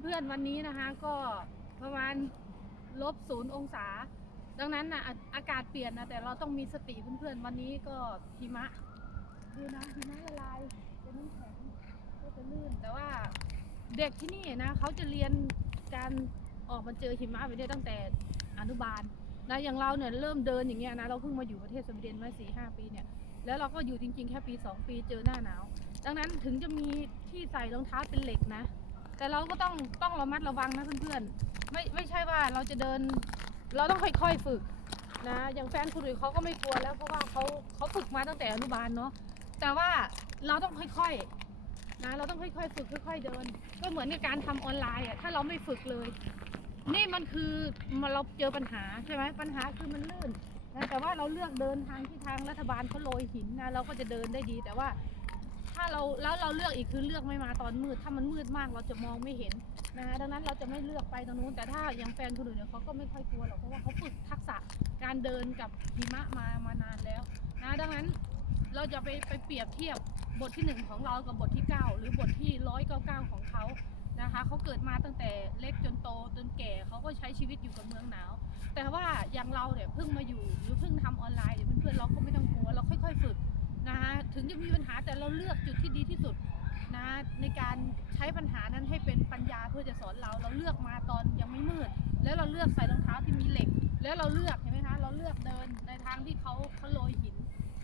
เพื่อนๆวันนี้นะคะ ก็ประมาณลบศูนย์องศา ดังนั้นนะอะอากาศเปลี่ยนนะแต่เราต้องมีสติเพื่อนๆวันนี้ก็หิมะดูนะหิมะละลายเป็นน้ำแข็งก็จะลื่นแต่ว่าเด็กที่นี่นะเขาจะเรียนการออกมาเจอหิมะไปได้ตั้งแต่อนุบาลนะอย่างเราเนี่ยเริ่มเดินอย่างเงี้ยนะเราเพิ่งมาอยู่ประเทศสวีเดนมาสี่ห้าปีเนี่ยแล้วเราก็อยู่จริงๆแค่ปี 2 ปีเจอหน้าหนาว ดังนั้นถึงจะมีที่ใส่รองเท้าเป็นเหล็กนะ แต่เราก็ต้องต้องระมัดระวังนะเพื่อนๆ ไม่ไม่ใช่ว่าเราจะเดิน เราต้องค่อยๆฝึกนะ อย่างแฟนคนอื่นเขาก็ไม่กลัวแล้วเพราะว่าเขาเขาฝึกมาตั้งแต่อนุบาลเนาะ แต่ว่าเราต้องค่อยๆนะ เราต้องค่อยๆ ฝึกค่อย ๆ เดิน ก็เหมือนในการทำออนไลน์อะ ถ้าเราไม่ฝึกเลย นี่มันคือมันเราเจอปัญหาใช่ไหมปัญหาคือมันลื่นนะแต่ว่าเราเลือกเดินทางที่ทางรัฐบาลเขาโรยหินนะเราก็จะเดินได้ดี แต่ว่า ถ้าเราแล้วเราเลือกอีกคือเลือกไม่มาตอนมืด ถ้ามันมืดมากเราจะมองไม่เห็นนะคะดังนั้นเราจะไม่เลือกไปตรงนู้น แต่ถ้าอย่างแฟนคนอื่นเนี่ยเขาก็ไม่ค่อยกลัวหรอกเพราะว่าเขาฝึกทักษะการเดินกับหิมะมามานานแล้วนะดังนั้นเราจะไปไปเปรียบเทียบบทที่หนึ่งของเรากับบทที่เก้าหรือบทที่ร้อยเก้าเก้าของเขานะคะเขาเกิดมาตั้งแต่เล็กจนโตจนแก่เขาก็ใช้ชีวิตอยู่กับเมืองหนาว แต่ว่าอย่างเราเนี่ยเพิ่งมาอยู่หรือเพิ่งทำออนไลน์เนี่ยเพื่อนๆเราก็ไม่ต้องกลัวเราค่อยๆ ฝึก งจะมีปัญหาแต่เราเลือกจุดที่ดีที่สุดนะในการใช้ปัญหานั้นให้เป็นปัญญาเพื่อจะสอนเรา เราเลือกมาตอนยังไม่มืด แล้วเราเลือกใส่รองเท้าที่มีเหล็ก แล้วเราเลือกเห็นไหมคะ เราเลือกเดินในทางที่เขาเขาโรยหิน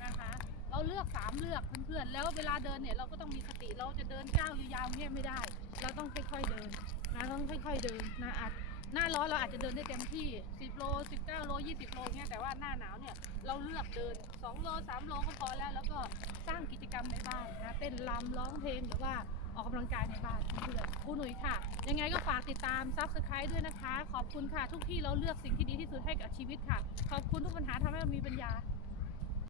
นะคะ เราเลือกสามเลือกเพื่อนๆแล้วเวลาเดินเนี่ยเราก็ต้องมีสติเราจะเดินก้าวยาวๆเนี่ยไม่ได้ เราต้องค่อยๆเดินนะต้องค่อย ๆเดินนะอาจ หน้าร้อนเราอาจจะเดินได้เต็มที่ 10 โล 19 โล 20 โลเงี้ยแต่ว่าหน้าหนาวเนี่ยเราเลือกเดิน 2 โล 3 โลก็พอแล้ว แล้วก็สร้างกิจกรรมในบ้านนะเต้นรำร้องเพลงหรือว่าออกกำลังกายในบ้านเพื่อนครูหนุ่ยค่ะ ยังไงก็ฝากติดตามซับสไคร b e ด้วยนะคะ ขอบคุณค่ะ ทุกที่เราเลือกสิ่งที่ดีที่สุดให้กับชีวิตค่ะ ขอบคุณทุกปัญหาทำให้เรามีปัญญา